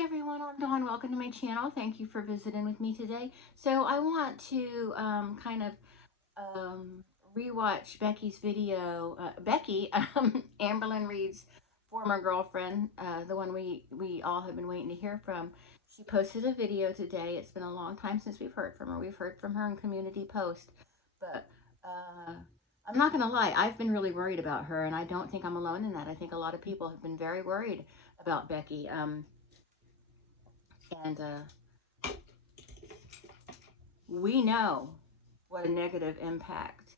Hi everyone, I'm Dawn. Welcome to my channel. Thank you for visiting with me today. So I want to kind of rewatch Becky's video. Becky, Amberlynn Reed's former girlfriend, the one we all have been waiting to hear from. She posted a video today. It's been a long time since we've heard from her. We've heard from her in community post, but I'm not going to lie. I've been really worried about her, and I don't think I'm alone in that. I think a lot of people have been very worried about Becky. And we know what a negative impact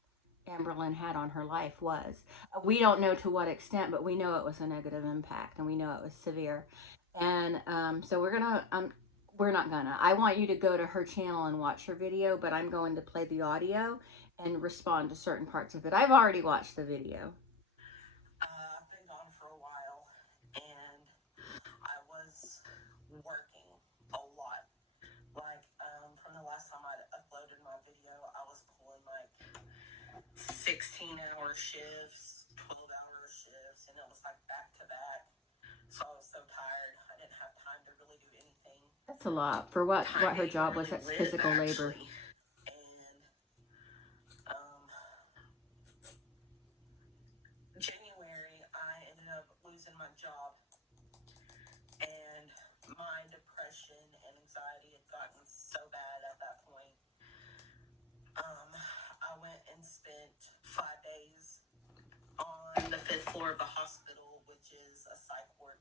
Amberlynn had on her life was. We don't know to what extent, but we know it was a negative impact, and we know it was severe. And so we're not gonna. I want you to go to her channel and watch her video, but I'm going to play the audio and respond to certain parts of it. I've already watched the video. I've been gone for a while, and I was working a lot. Like, from the last time I uploaded my video, I was pulling like 16-hour shifts, 12-hour shifts, and it was like back to back. So I was so tired, I didn't have time to really do anything. That's a lot for what her job was. That's physical labor. January, I ended up losing my job, and my depression and anxiety had gotten so bad at that point. I went and spent 5 days on the 5th floor of the hospital, which is a psych ward.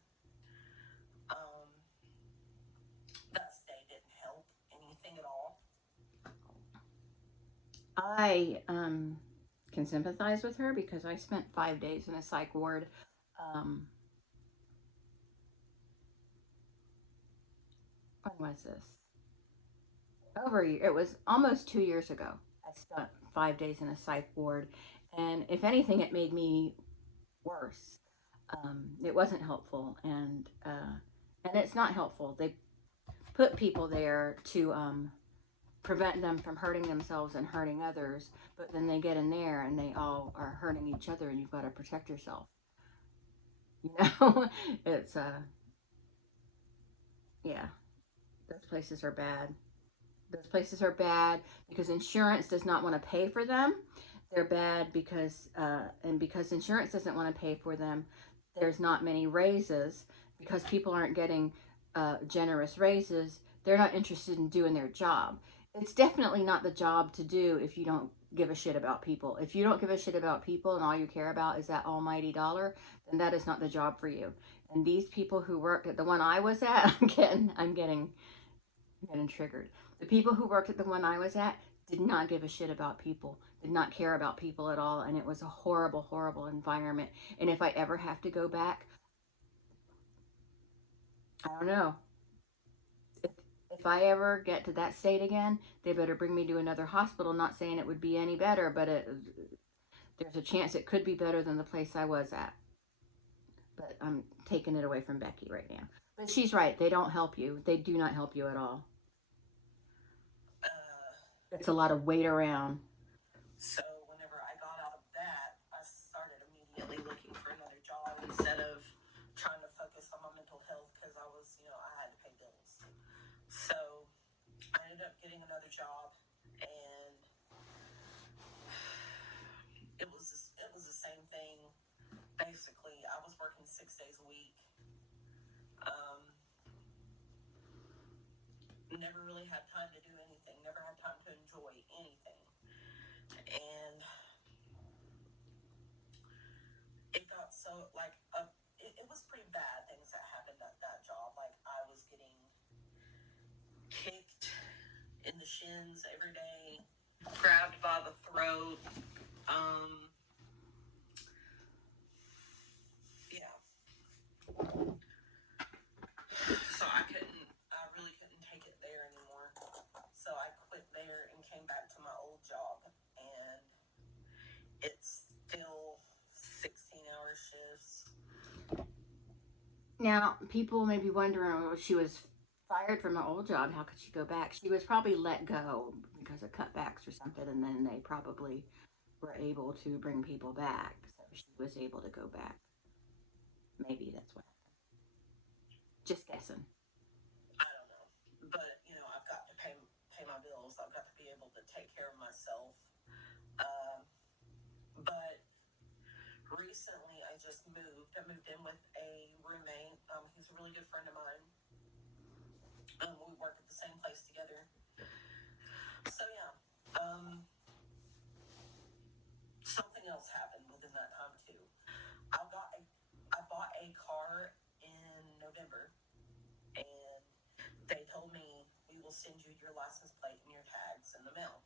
That stay didn't help anything at all. I can sympathize with her because I spent 5 days in a psych ward. When was this? Over a year. It was almost 2 years ago. I spent 5 days in a psych ward, and if anything, it made me worse. It wasn't helpful, and it's not helpful. They put people there to prevent them from hurting themselves and hurting others, but then they get in there and they all are hurting each other, and you've got to protect yourself. You know, it's yeah, those places are bad. Those places are bad because insurance does not want to pay for them. They're bad because and because insurance doesn't want to pay for them, there's not many raises because people aren't getting generous raises. They're not interested in doing their job. It's definitely not the job to do if you don't give a shit about people. If you don't give a shit about people and all you care about is that almighty dollar, then that is not the job for you. And these people who worked at the one I was at, I'm getting triggered. The people who worked at the one I was at did not give a shit about people, did not care about people at all, and it was a horrible, horrible environment. And if I ever have to go back, I don't know. If I ever get to that state again, they better bring me to another hospital. Not saying it would be any better, but there's a chance it could be better than the place I was at. But I'm taking it away from Becky right now. But she's right. They don't help you. They do not help you at all. It's a lot of wait around. So whenever I got out of that, I started immediately looking for another job instead of trying to focus on my mental health because I was, I had to pay bills. So I ended up getting another job, and it was the same thing. Basically, I was working 6 days a week. Never really had time to do anything. Never had time to enjoy anything. And it got so, like, it was pretty bad things that happened at that job. Like, I was getting kicked in the shins every day, grabbed by the throat. Yeah. So I really couldn't take it there anymore. So I quit there and came back to my old job, and it's still 16-hour shifts. Now, people may be wondering, well, she was fired from her old job. How could she go back? She was probably let go because of cutbacks or something, and then they probably were able to bring people back. So she was able to go back. Maybe that's what happened. Just guessing. able to take care of myself. But recently I just moved. I moved in with a roommate. He's a really good friend of mine. We work at the same place together. So yeah. Something else happened within that time too. I bought a car in November, and they told me we will send you your license plate and your tags in the mail.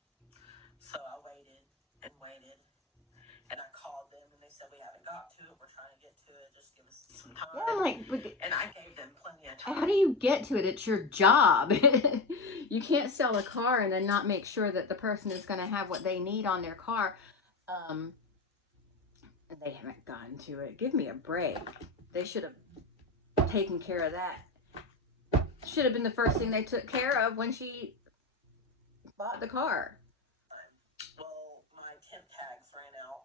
So I waited and waited, and I called them, and they said we haven't got to it. We're trying to get to it. Just give us some time. Yeah, I'm like, and I gave them plenty of time. How do you get to it? It's your job. You can't sell a car and then not make sure that the person is going to have what they need on their car. They haven't gotten to it. Give me a break. They should have taken care of that. Should have been the first thing they took care of when she bought the car. Well, my temp tags ran out,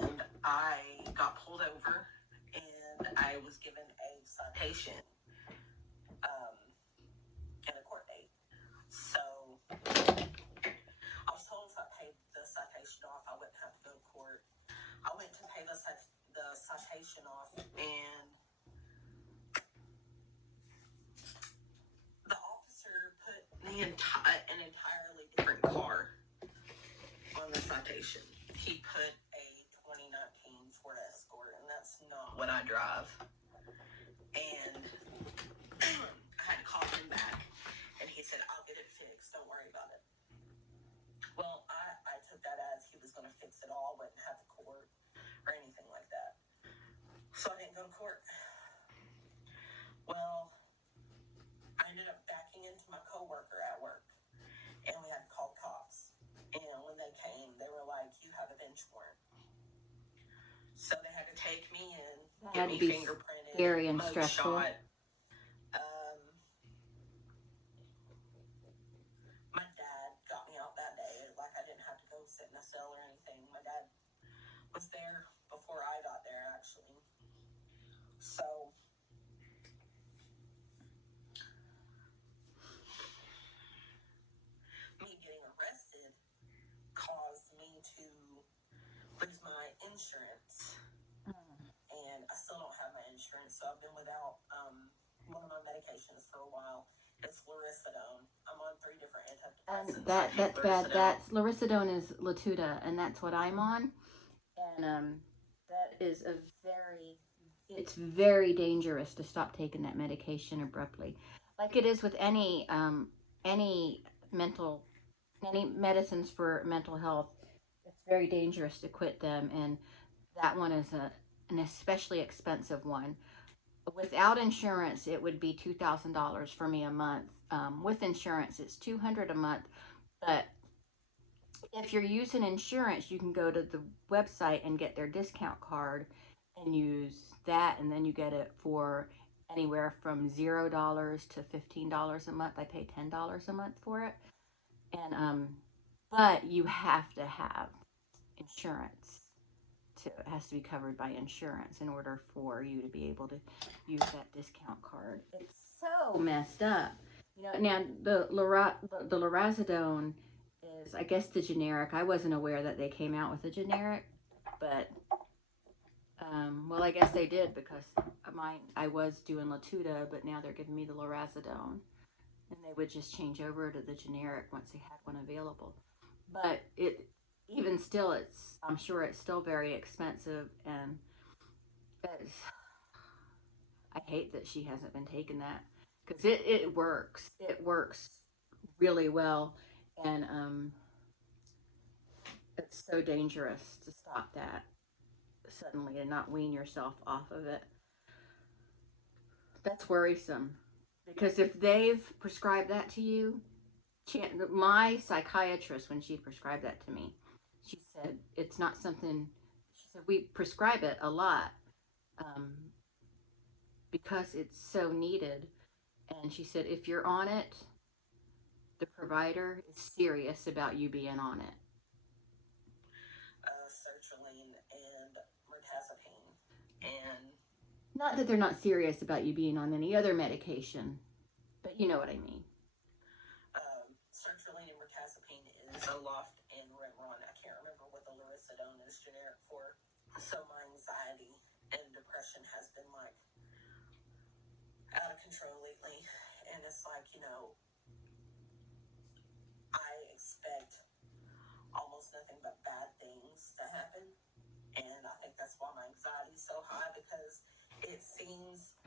and I got pulled over, and I was given a citation and a court date. So I was told if I paid the citation off, I wouldn't have to go to court. I went to pay the citation off, and the officer put an entirely different car on the citation. He put a 2019 Ford Escort, and that's not what I drive. And I had to call him back, and he said, I'll get it fixed. Don't worry about it. Well, I took that as he was going to fix it all, wouldn't have to court or anything like that. So I didn't go to court. Well, I ended up backing into my coworker at work, and we had to call the cops. And when they came, they were like, you have a bench warrant. So they had to take me in, get me fingerprinted, scary and stressful. My dad got me out that day. Like, I didn't have to go sit in a cell or anything. My dad was there before I got there, actually. So me getting arrested caused me to lose my insurance. And I still don't have my insurance, so I've been without one of my medications for a while. It's loricidone. I'm on 3 different antidepressants. And that's bad. That's loricidone is Latuda, and that's what I'm on. And that is it's very dangerous to stop taking that medication abruptly, like it is with any medicines for mental health. It's very dangerous to quit them, and that one is an especially expensive one. Without insurance, it would be $2,000 for me a month. With insurance, it's $200 a month. But if you're using insurance, you can go to the website and get their discount card and use that, and then you get it for anywhere from $0 to $15 a month. I pay $10 a month for it, and but you have to have insurance. It has to be covered by insurance in order for you to be able to use that discount card. It's so messed up. Now the lorazepam is, I guess, the generic. I wasn't aware that they came out with a generic, but well, I guess they did, because I was doing Latuda, but now they're giving me the lorazepam, and they would just change over to the generic once they had one available. But even still, I'm sure it's still very expensive, and I hate that she hasn't been taking that, because it works. It works really well, and it's so dangerous to stop that suddenly and not wean yourself off of it. That's worrisome, because if they've prescribed that to you, my psychiatrist, when she prescribed that to me, she said it's not something. She said we prescribe it a lot because it's so needed, and she said if you're on it, the provider is serious about you being on it. Sertraline and mirtazapine, and not that they're not serious about you being on any other medication, but you know what I mean. Sertraline and mirtazapine Zoloft and Remeron. I can't remember what the Lucidone is generic for. So my anxiety and depression has been like out of control lately. And it's like, you know, I expect almost nothing but bad things to happen. And I think that's why my anxiety is so high, because it seems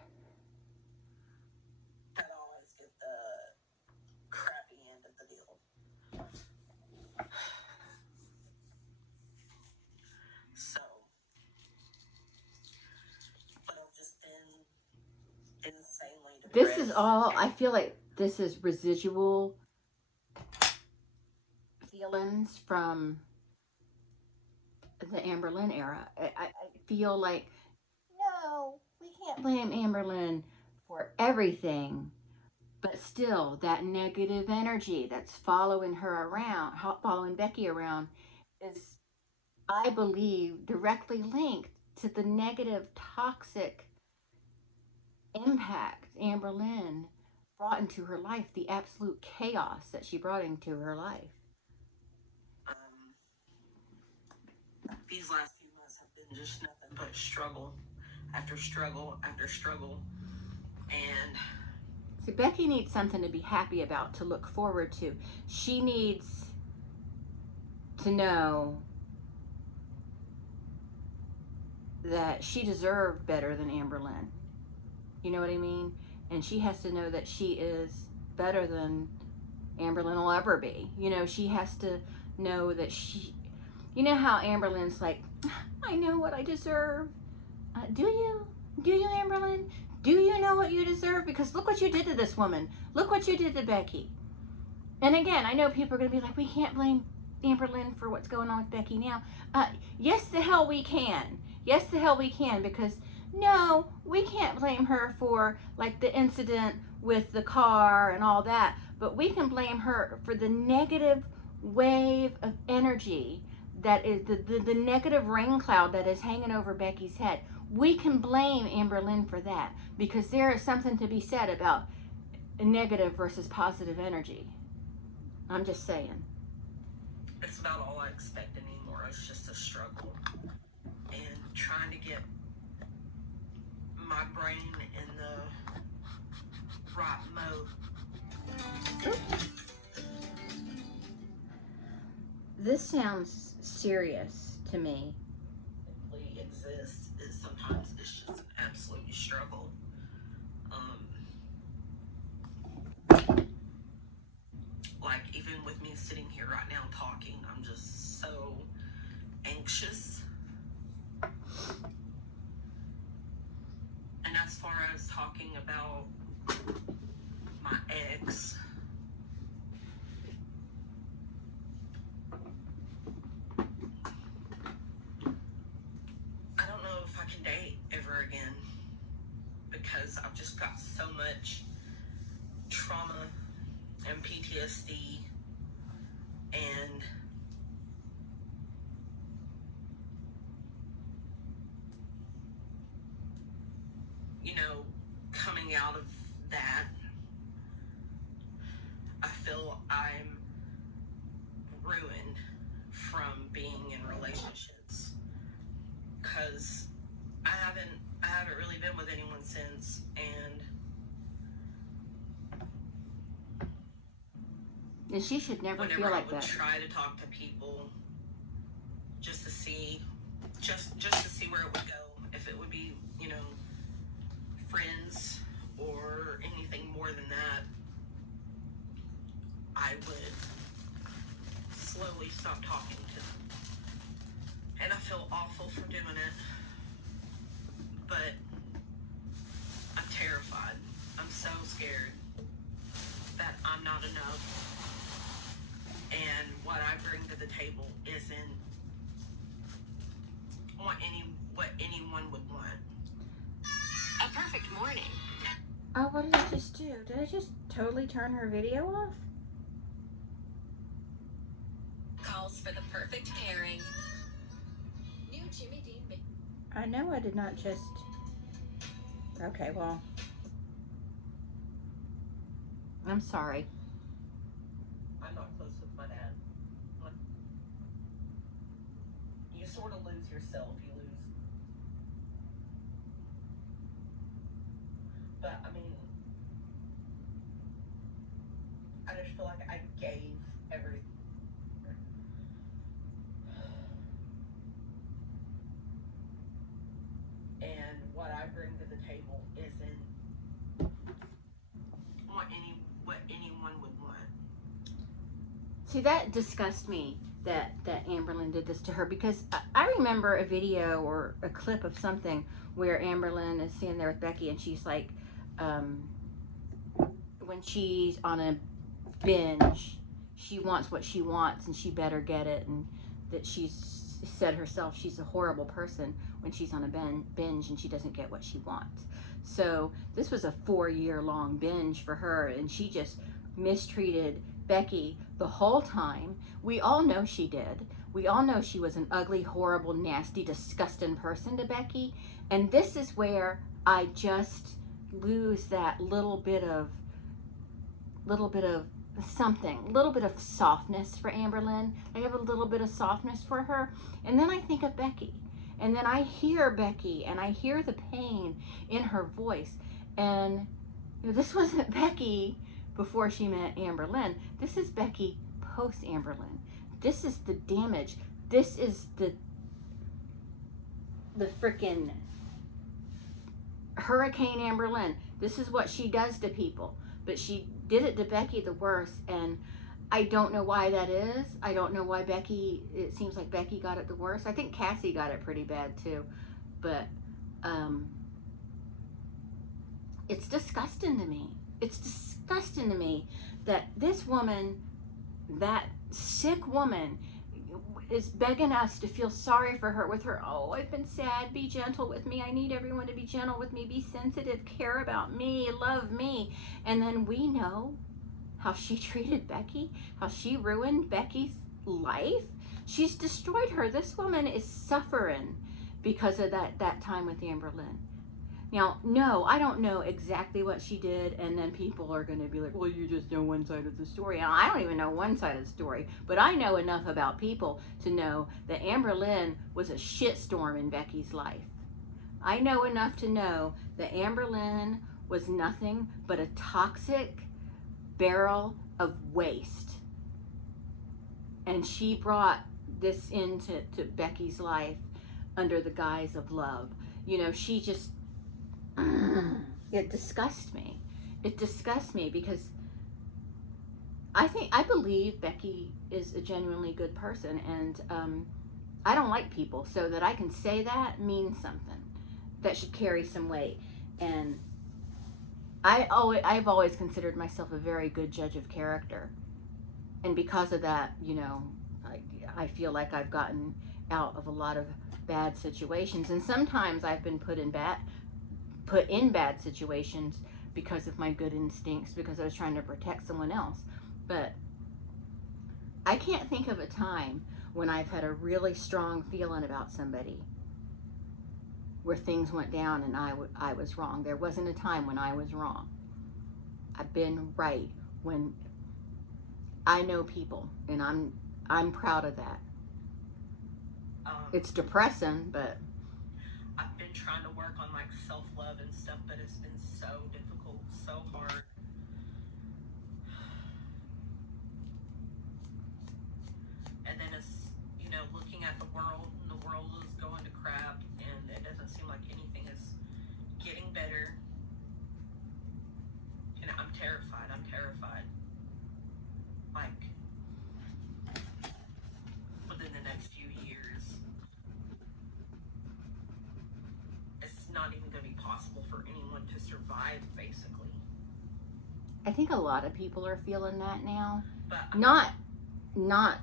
that I always get the crappy end of the deal. So, but I've just been insanely depressed. This is all, I feel like this is residual feelings from the Amberlynn era. I feel like, no, we can't blame Amberlynn for everything, but still that negative energy that's following her around, following Becky around, is, I believe, directly linked to the negative, toxic impact Amberlynn brought into her life, the absolute chaos that she brought into her life. These last few months have been just nothing but struggle after struggle after struggle. And see, Becky needs something to be happy about, to look forward to. She needs to know that she deserved better than Amberlynn. You know what I mean? And she has to know that she is better than Amberlynn will ever be. You know, she has to know that she, you know how Amberlynn's like, I know what I deserve. Do you? Do you, Amberlynn? Do you know what you deserve? Because look what you did to this woman. Look what you did to Becky. And again, I know people are going to be like, we can't blame Amberlynn for what's going on with Becky now. Yes, the hell we can. Yes, the hell we can, because no, we can't blame her for like the incident with the car and all that, but we can blame her for the negative wave of energy that is the negative rain cloud that is hanging over Becky's head. We can blame Amberlynn for that, because there is something to be said about negative versus positive energy. I'm just saying. It's about all I expect anymore. It's just a struggle. And trying to get my brain in the right mode. This sounds serious to me. Simply exists. Sometimes it's just an absolute struggle. Like even with me sitting here right now talking, I'm just so anxious. And as far as talking about my ex, I don't know if I can date ever again, because I've just got so much trauma and PTSD, and you know, coming out of that, I feel I'm ruined from being in relationships, because I haven't really been with anyone since, And she should never whenever feel like I would that. try to talk to people just to see where it would go, if it would be, you know, friends or anything more than that, I would slowly stop talking to them. And I feel awful for doing it, but I'm terrified. I'm so scared that I'm not enough, and what I bring to the table isn't what anyone would want. A perfect morning. Oh, what did I just do? Did I just totally turn her video off? Calls for the perfect pairing. New Jimmy Dean. I know I did not just... Okay, well... I'm sorry. I'm not close with my dad. sort of lose yourself. You lose. But I mean, I just feel like I gave everything. And what I bring to the table isn't what anyone would want. See, that disgusts me that Amberlynn did this to her, because I remember a video or a clip of something where Amberlynn is sitting there with Becky, and she's like, when she's on a binge, she wants what she wants and she better get it, and that she's said herself she's a horrible person when she's on a binge and she doesn't get what she wants. So this was a 4-year-long binge for her, and she just mistreated Becky the whole time. We all know she did. We all know she was an ugly, horrible, nasty, disgusting person to Becky. And this is where I just lose that little bit of something, a little bit of softness for Amberlynn. I have a little bit of softness for her. And then I think of Becky. And then I hear Becky, and I hear the pain in her voice. And you know, this wasn't Becky before she met Amberlynn. This is Becky post Amberlynn. This is the damage. This is the freaking Hurricane Amberlynn. This is what she does to people. But she did it to Becky the worst, and I don't know why that is. I don't know why Becky, it seems like Becky got it the worst. I think Cassie got it pretty bad too. But it's disgusting to me. It's disgusting to me that this woman, that sick woman, is begging us to feel sorry for her with her, oh, I've been sad, be gentle with me, I need everyone to be gentle with me, be sensitive, care about me, love me. And then we know how she treated Becky, how she ruined Becky's life. She's destroyed her. This woman is suffering because of that time with Amberlynn. Now, no, I don't know exactly what she did, and then people are going to be like, well, you just know one side of the story. And I don't even know one side of the story, but I know enough about people to know that Amberlynn was a shitstorm in Becky's life. I know enough to know that Amberlynn was nothing but a toxic barrel of waste. And she brought this into Becky's life under the guise of love. You know, she just, it disgusts me. It disgusts me because I believe Becky is a genuinely good person, and I don't like people, so that I can say that means something. That should carry some weight. And I've always considered myself a very good judge of character, and because of that, you know, I feel like I've gotten out of a lot of bad situations, and sometimes I've been put in bad situations because of my good instincts, because I was trying to protect someone else. But I can't think of a time when I've had a really strong feeling about somebody where things went down and I was wrong. There wasn't a time when I was wrong. I've been right when I know people, and I'm proud of that. It's depressing, but I've been trying to work on like self-love and stuff, but it's been so difficult, so hard. And then it's, you know, looking at the world, and the world is going to crap, and it doesn't seem like anything is getting better. And I'm terrified. Like, within the next few years, it's not even going to be possible for anyone to survive, basically. I think a lot of people are feeling that now. But Not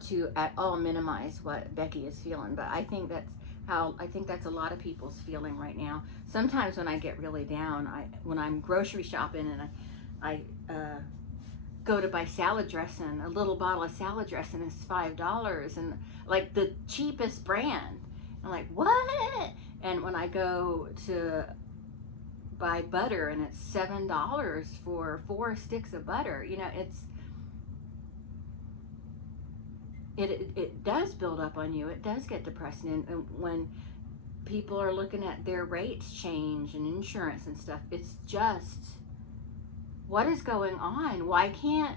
to at all minimize what Becky is feeling, but I think that's a lot of people's feeling right now. Sometimes when I get really down, when I'm grocery shopping and I go to buy salad dressing, a little bottle of salad dressing is $5, and like the cheapest brand. I'm like, what? And when I go to buy butter and it's $7 for 4 sticks of butter, you know, it does build up on you. It does get depressing. And when people are looking at their rates change and insurance and stuff, it's just, what is going on? Why can't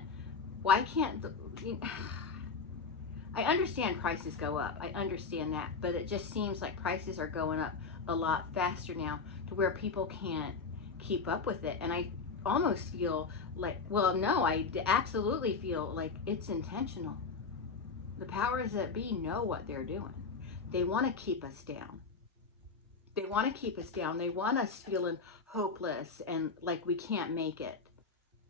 I understand prices go up. I understand that, but it just seems like prices are going up a lot faster now to where people can't keep up with it. And I almost feel like, well, no, I absolutely feel like it's intentional. The powers that be know what they're doing. They want to keep us down. They want to keep us down. They want us feeling hopeless and like we can't make it.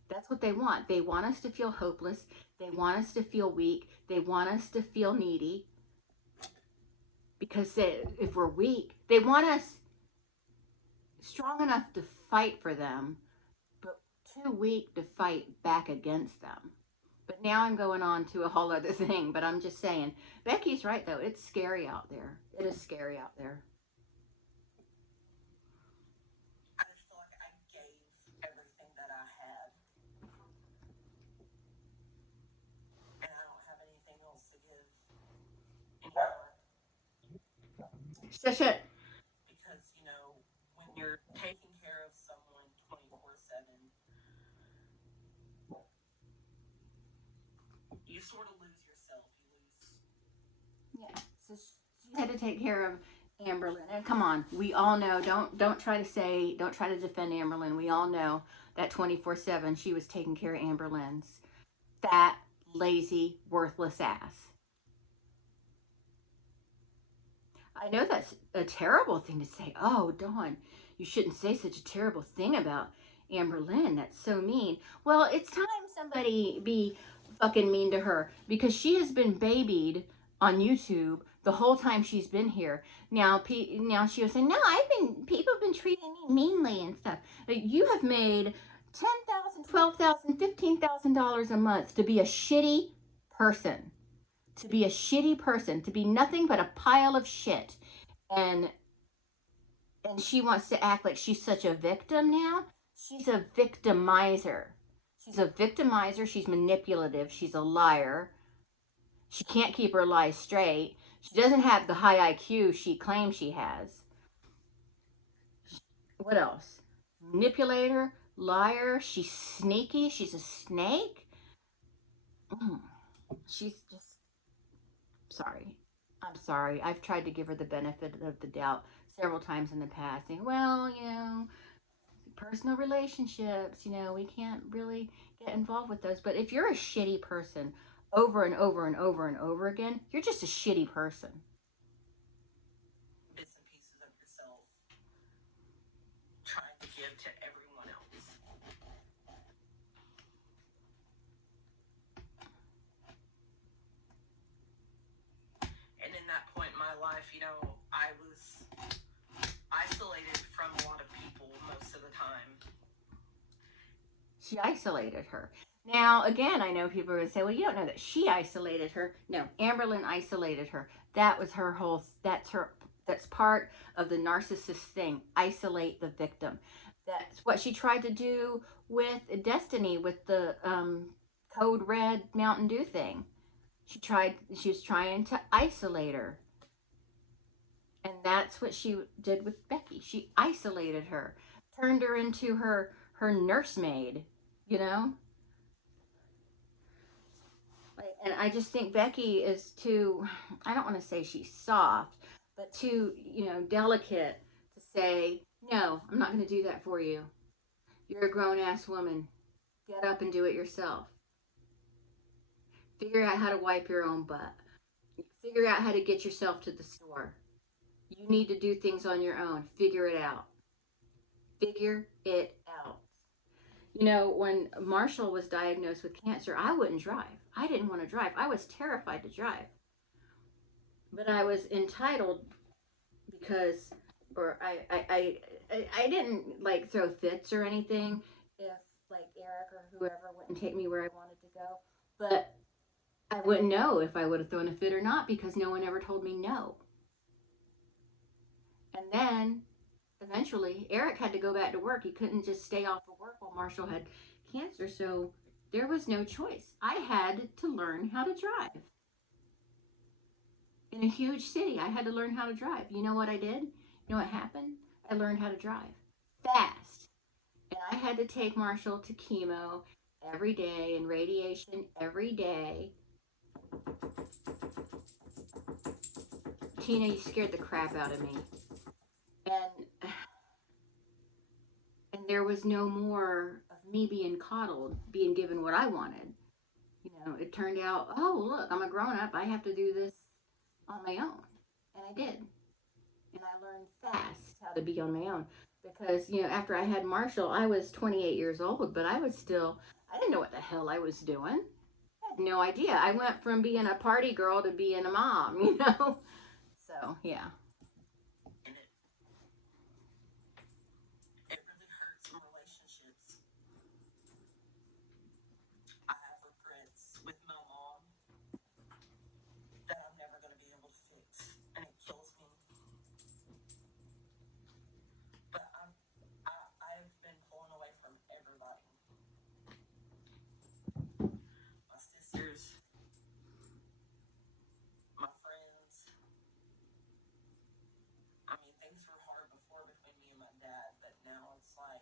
That's what they want. They want us to feel hopeless. They want us to feel weak. They want us to feel needy because if we're weak, they want us strong enough to fight for them, but too weak to fight back against them. But now I'm going on to a whole other thing, but I'm just saying, Becky's right though. It's scary out there. It is scary out there. I just feel like I gave everything that I had, and I don't have anything else to give anymore. Shush it. Because, when you're taking care of someone 24/7, you sort of lose yourself. You lose. Yeah. So she had to take care of Amberlynn. And come on, we all know. Don't try to say. Don't try to defend Amberlynn. We all know that 24/7 she was taking care of Amberlynn's fat, lazy, worthless ass. I know that's a terrible thing to say. Oh, Dawn, you shouldn't say such a terrible thing about Amberlynn. That's so mean. Well, it's time somebody be fucking mean to her because she has been babied on YouTube the whole time she's been here. Now she was saying, "No, people have been treating me meanly and stuff." But you have made $10,000, $12,000, $15,000 a month to be a shitty person, to be nothing but a pile of shit. And she wants to act like she's such a victim now. She's a victimizer. She's manipulative, she's a liar. She can't keep her lies straight. She doesn't have the high IQ she claims she has. What else? Manipulator, liar, she's sneaky, she's a snake. She's just sorry. I'm sorry. I've tried to give her the benefit of the doubt several times in the past, saying, well, personal relationships, we can't really get involved with those. But if you're a shitty person over and over and over and over again, you're just a shitty person. Bits and pieces of yourself trying to give to everyone else. And in that point in my life, I was isolated from a lot of people most of the time. She isolated her. Now, again, I know people are going to say, well, you don't know that she isolated her. No, Amberlynn isolated her. That was her whole, that's part of the narcissist thing. Isolate the victim. That's what she tried to do with Destiny, with the Code Red Mountain Dew thing. She was trying to isolate her. And that's what she did with Becky. She isolated her, turned her into her nursemaid, you know? And I just think Becky is too, I don't want to say she's soft, but too, delicate to say, no, I'm not going to do that for you. You're a grown ass woman. Get up and do it yourself. Figure out how to wipe your own butt. Figure out how to get yourself to the store. You need to do things on your own. Figure it out. Figure it out. When Marshall was diagnosed with cancer, I wouldn't drive. I didn't want to drive. I was terrified to drive. But I was entitled because, or I didn't like throw fits or anything if like Eric or whoever wouldn't take me where I wanted to go. But I wouldn't know if I would have thrown a fit or not because no one ever told me no. And then eventually Eric had to go back to work. He couldn't just stay off of work while Marshall had cancer. So there was no choice. I had to learn how to drive. in a huge city. I had to learn how to drive. You know what I did? You know what happened? I learned how to drive fast. And I had to take Marshall to chemo every day and radiation every day. Tina, you scared the crap out of me. And there was no more of me being coddled, being given what I wanted. You know, it turned out, oh, look, I'm a grown up. I have to do this on my own. And I did. And I learned fast how to be on my own. Because, you know, after I had Marshall, I was 28 years old, but I was still, I didn't know what the hell I was doing. I had no idea. I went from being a party girl to being a mom, you know? So, yeah. It really hurts in relationships. I have regrets with my mom that I'm never going to be able to fix, and it kills me. But I've been pulling away from everybody. My sisters, my friends. I mean, things were hard before between me and my dad, but now it's like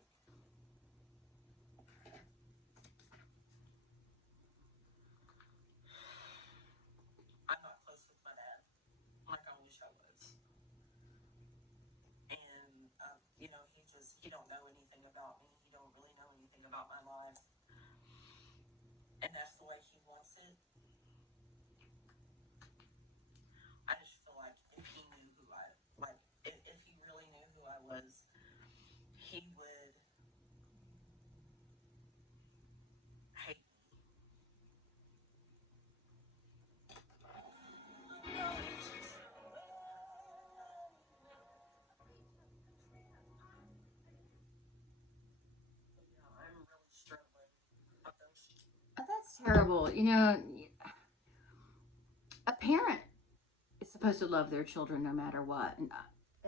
I'm not close with my dad like I wish I was. And you know, he don't know anything about me. He don't really know anything about my life, and that's the way he wants it. I just feel like if he knew who I like, if he really knew who I was, he would hate me. I'm really struggling with those. That's terrible. You know, a parent is supposed to love their children no matter what. And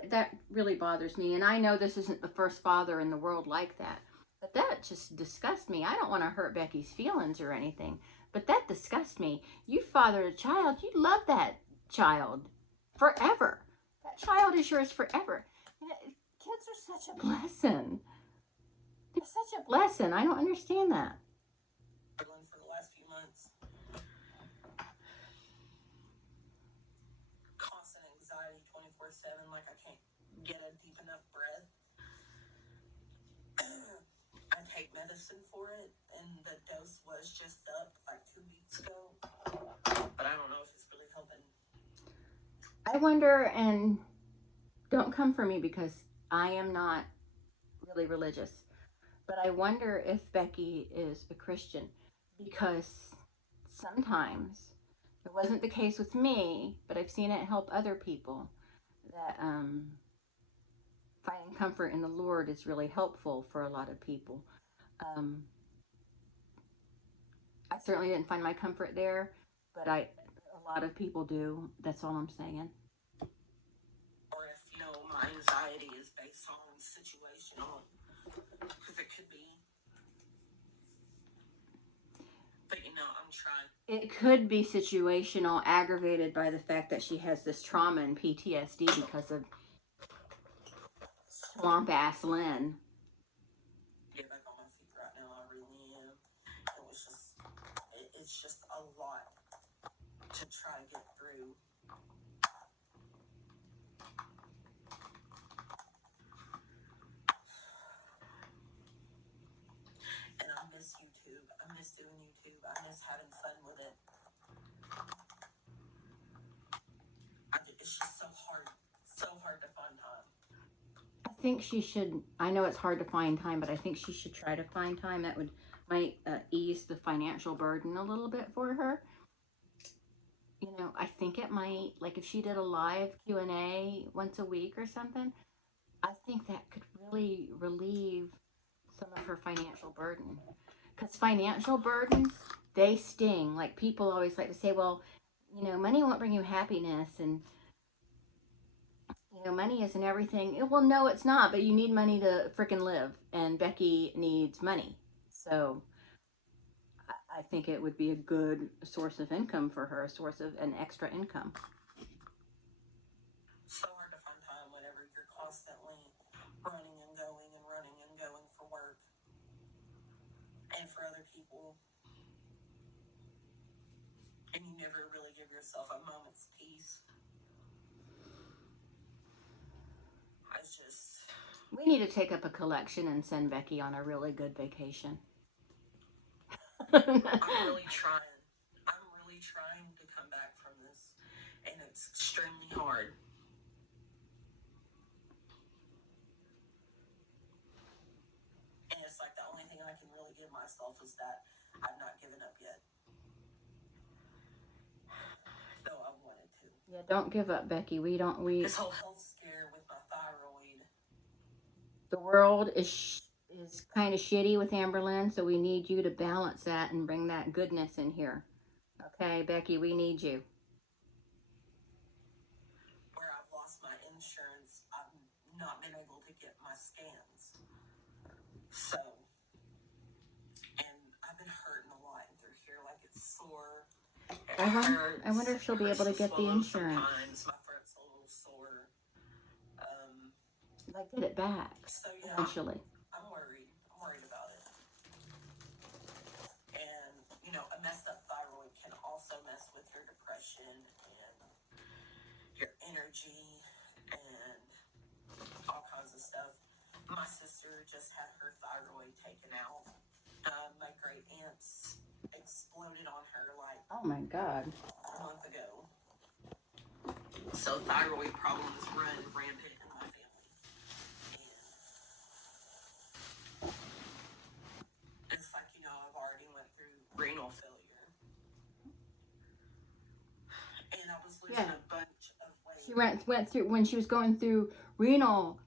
that really bothers me. And I know this isn't the first father in the world like that. But that just disgusts me. I don't want to hurt Becky's feelings or anything. But that disgusts me. You fathered a child. You love that child forever. That child is yours forever. You know, kids are such a blessing. They're such a blessing. I don't understand that. Struggling for the last few months. Constant anxiety 24/7, like I can't get a deep enough breath. I take medicine for it, and the dose was just up like 2 weeks ago. But I don't know if it's really helping. I wonder, and don't come for me because I am not really religious, but I wonder if Becky is a Christian because sometimes it wasn't the case with me, but I've seen it help other people that finding comfort in the Lord is really helpful for a lot of people. Um, I certainly didn't find my comfort there, but a lot of people do. That's all I'm saying. Or if, you know, my anxiety is based on situational, because it could be. But, you know, I'm trying. It could be situational, aggravated by the fact that she has this trauma and PTSD because of swamp ass Lynn. Get back on my feet right now. I really am. It's just a lot to try to get through. And I miss YouTube. I miss doing YouTube. I miss having fun with it. It's just so hard to find time. I think she should, I know it's hard to find time, but I think she should try to find time that might ease the financial burden a little bit for her. You know, I think it might, like if she did a live Q&A once a week or something, I think that could really relieve some of her financial burden. Because financial burdens, they sting. Like people always like to say, well, you know, money won't bring you happiness, and you know, money isn't everything. Well, no, it's not, but you need money to freaking live, and Becky needs money. So I think it would be a good source of income for her, a source of an extra income. for other people, and you never really give yourself a moment's peace. We need to take up a collection and send Becky on a really good vacation. I'm really trying. I'm really trying to come back from this, and it's extremely hard. And it's like the only thing I can really give myself is that I've not given up yet. Though I wanted to. Yeah, don't give up, Becky. This whole health scare with my thyroid. The world is kind of shitty with Amberlynn, so we need you to balance that and bring that goodness in here. Okay, Becky, we need you. Where I've lost my insurance, I've not been able to get my scans. So, and I've been hurting a lot through here, like it's sore. I wonder if she'll be able to get the insurance. Sometimes my throat's a little sore. Like, get it back. So yeah, eventually. I'm worried. I'm worried about it. And you know, a messed up thyroid can also mess with your depression and your energy and all kinds of stuff. My sister just had her thyroid taken out. My great aunt's exploded on her like, oh my God, a month ago. So thyroid problems run rampant in my family. And it's like, you know, I've already went through renal failure. And I was losing a bunch of weight. She went through, when she was going through renal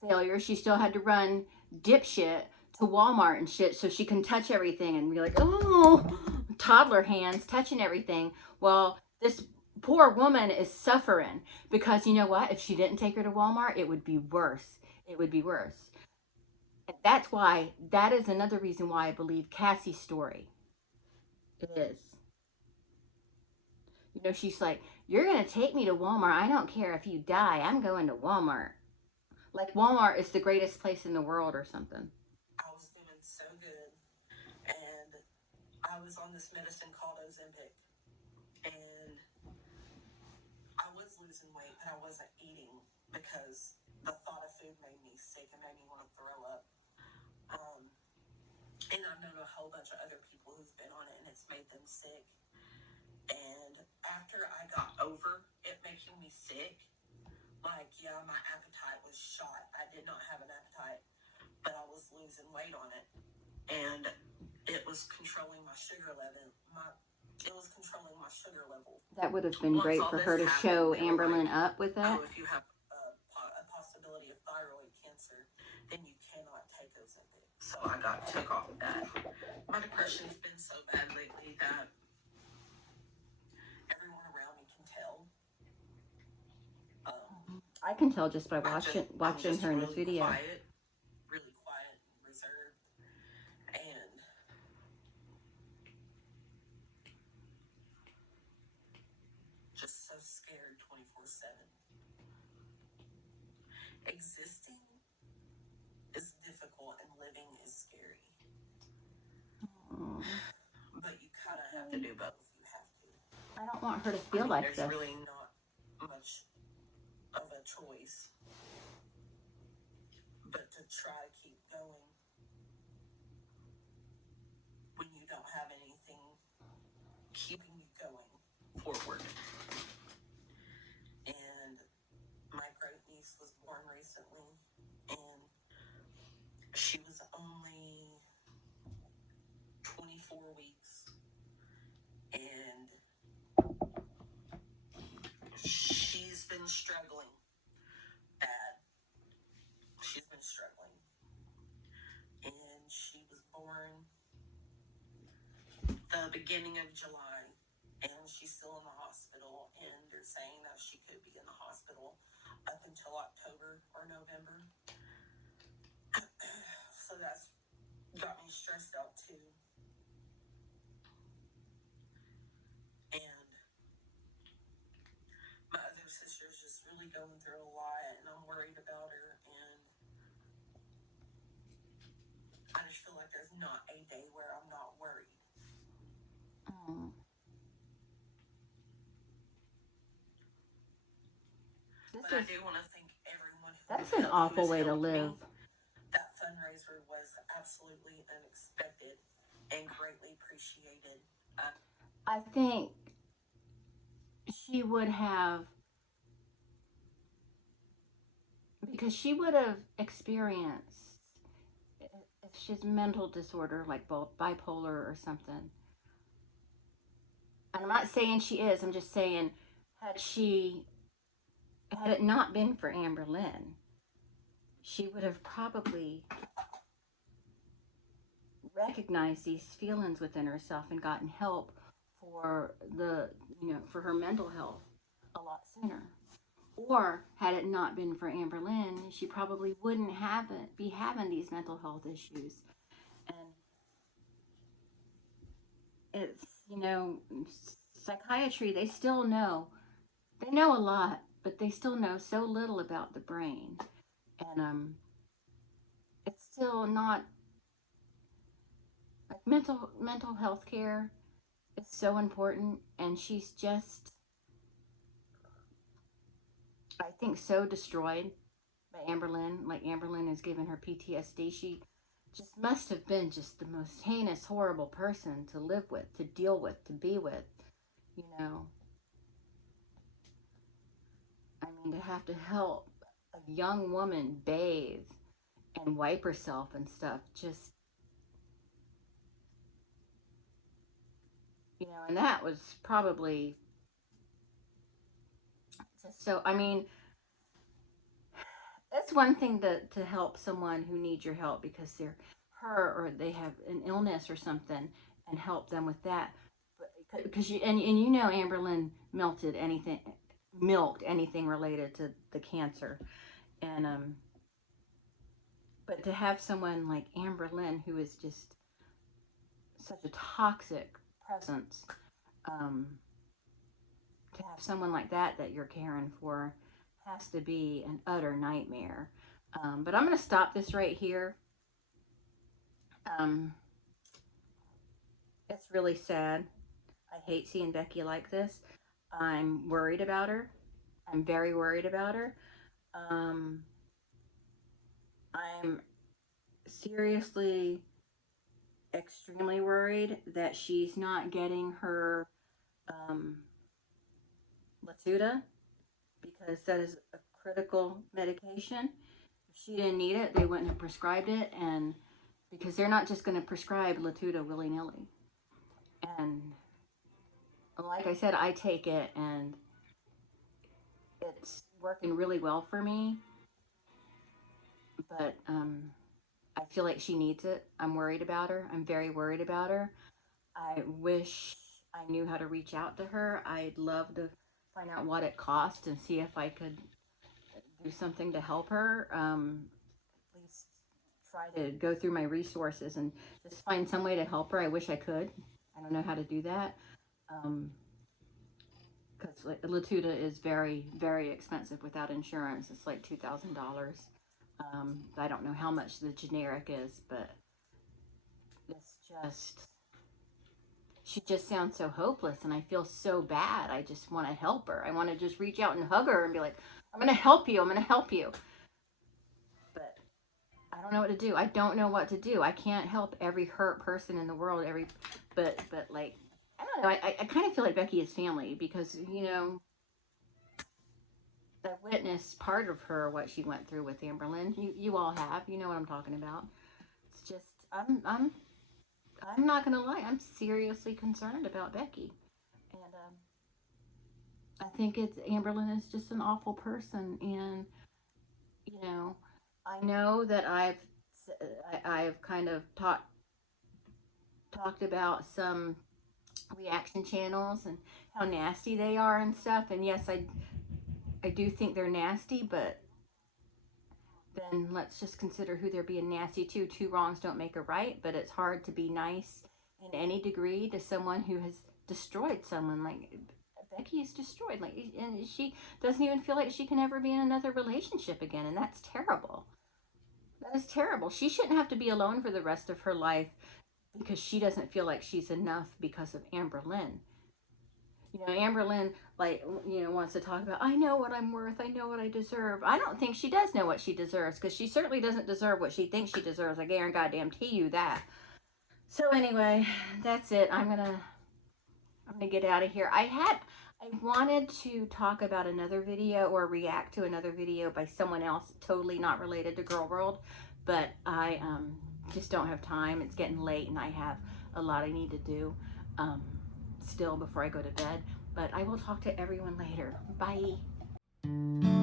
failure, she still had to run dipshit to Walmart and shit so she can touch everything and be like, oh, toddler hands touching everything. Well, this poor woman is suffering because you know what? If she didn't take her to Walmart, it would be worse. It would be worse. And that's why, that is another reason why I believe Cassie's story. It is. You know, she's like, you're going to take me to Walmart. I don't care if you die. I'm going to Walmart. Like Walmart is the greatest place in the world or something. I was doing so good. And I was on this medicine called Ozempic. And I was losing weight, but I wasn't eating because the thought of food made me sick and made me want to throw up. And I've known a whole bunch of other people who've been on it and it's made them sick. And after I got over it making me sick, like, yeah, my appetite was shot. I did not have an appetite, but I was losing weight on it. And it was controlling my sugar level. It was controlling my sugar level. That would have been great for her to show Amberlynn up with that. Oh, if you have a possibility of thyroid cancer, then you cannot take Ozempic. So I took off of that. My depression's been so bad lately that everyone around me can tell. I can tell just by watching her in this video. Really quiet and reserved, and just so scared 24/7. Existing is difficult and living is scary. But you kind of have to do both. You have to. I don't want her to feel like this. There's really not much of a choice but to try to keep going when you don't have anything keeping you going forward. And my great niece was born recently, and she was only 24 weeks, and she's been struggling bad. She's been struggling. And she was born the beginning of July, and she's still in the hospital, and they're saying that she could be in the hospital up until October or November. So that's got me stressed out too. And my other sister's just really going through a lot, and I'm worried about her, and I just feel like there's not a day where Mm. But I do want to thank everyone That's an awful way to live. That fundraiser was absolutely unexpected and greatly appreciated. I think she would have, because she would have experienced, if she's mental disorder like bipolar or something. And I'm not saying she is, I'm just saying, had it not been for Amberlynn, she would have probably recognized these feelings within herself and gotten help for for her mental health a lot sooner. Or had it not been for Amberlynn, she probably wouldn't be having these mental health issues. And it's, psychiatry, they know a lot, but they still know so little about the brain. And it's still not, like, mental health care is so important, and she's just, I think, so destroyed by Amberlynn. Like, Amberlynn has given her PTSD. She just must have been just the most heinous, horrible person to live with, to deal with, to be with. You know, I mean, to have to help a young woman bathe and wipe herself and stuff, just, and that was probably just so, I mean, it's one thing to help someone who needs your help because they're her or they have an illness or something, and help them with that. But because Amberlynn milked anything related to the cancer. And but to have someone like Amberlynn, who is just such a toxic presence, um, to have someone like that you're caring for has to be an utter nightmare. But I'm going to stop this right here. Um, it's really sad. I hate seeing Becky like this. I'm worried about her. I'm very worried about her. Um, I'm seriously extremely worried that she's not getting her um, Latuda, because that is a critical medication. If she didn't need it, they wouldn't have prescribed it, and because they're not just going to prescribe Latuda willy nilly. And like I said, I take it, and it's working really well for me. But I feel like she needs it. I'm worried about her. I'm very worried about her. I wish I knew how to reach out to her. I'd love to find out what it cost and see if I could do something to help her. At least try to go through my resources and just find some way to help her. I wish I could. I don't know how to do that. Because Latuda is very, very expensive without insurance. It's like $2,000. I don't know how much the generic is, but it's just, she just sounds so hopeless, and I feel so bad. I just want to help her. I want to just reach out and hug her and be like, I'm going to help you. I'm going to help you. But I don't know what to do. I don't know what to do. I can't help every hurt person in the world. But like, I don't know. I kind of feel like Becky is family because, I witnessed part of her, what she went through with Amberlynn. You all have. You know what I'm talking about. It's just, I'm not gonna lie. I'm seriously concerned about Becky, and I think it's Amberlynn is just an awful person, and you know, I know that I've kind of talked about some reaction channels and how nasty they are and stuff, and yes, I do think they're nasty, but then let's just consider who they're being nasty to. Two wrongs don't make a right, but it's hard to be nice in any degree to someone who has destroyed someone. Like, Becky is destroyed, like, and she doesn't even feel like she can ever be in another relationship again, and that's terrible. That is terrible. She shouldn't have to be alone for the rest of her life because she doesn't feel like she's enough because of Amberlynn. You know, Amberlynn, like, you know, wants to talk about, I know what I'm worth. I know what I deserve. I don't think she does know what she deserves, because she certainly doesn't deserve what she thinks she deserves. I guarantee you that. So anyway, that's it. I'm gonna get out of here. I wanted to talk about another video or react to another video by someone else totally not related to Girl World, but I just don't have time. It's getting late and I have a lot I need to do still before I go to bed. But I will talk to everyone later. Bye.